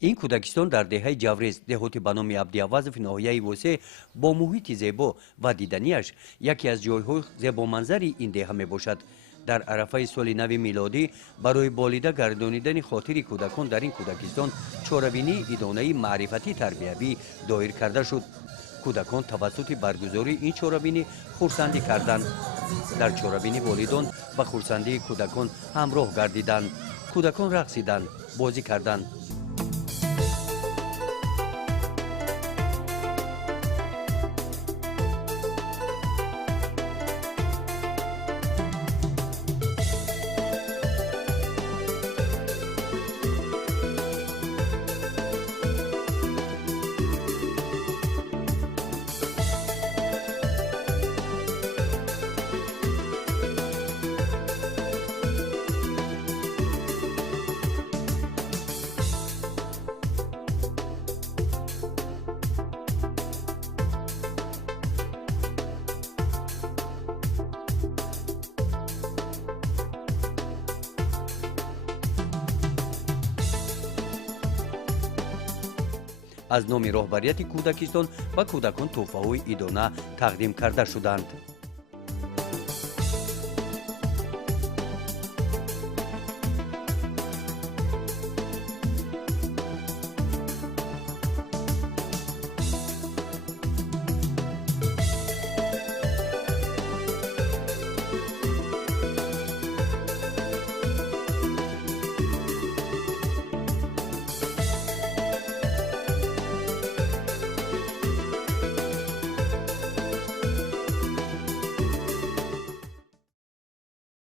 این کودکستان در دهه جوریز دهاتی به نام عبدی‌عوض ناحیه وسیع با محیط زیبا و دیدنیش یکی از جایهای زیبا منظری این دهه می باشد. در عرفه سال نو میلادی برای بالیده گردانیدن خاطر کودکان در این کودکستان چاره‌بینی ادانه معرفتی تربیوی دایر کرده شد. کودکان توسط برگزاری این چاره‌بینی خرسندی کردند. در چاره‌بینی والدان و خرسندی کودکان همراه گردیدند. کودکان رقصیدند، بازی کردند. از نام راهبریت کودکستان و کودکان تحفه‌های ادانه تقدیم کرده شدند.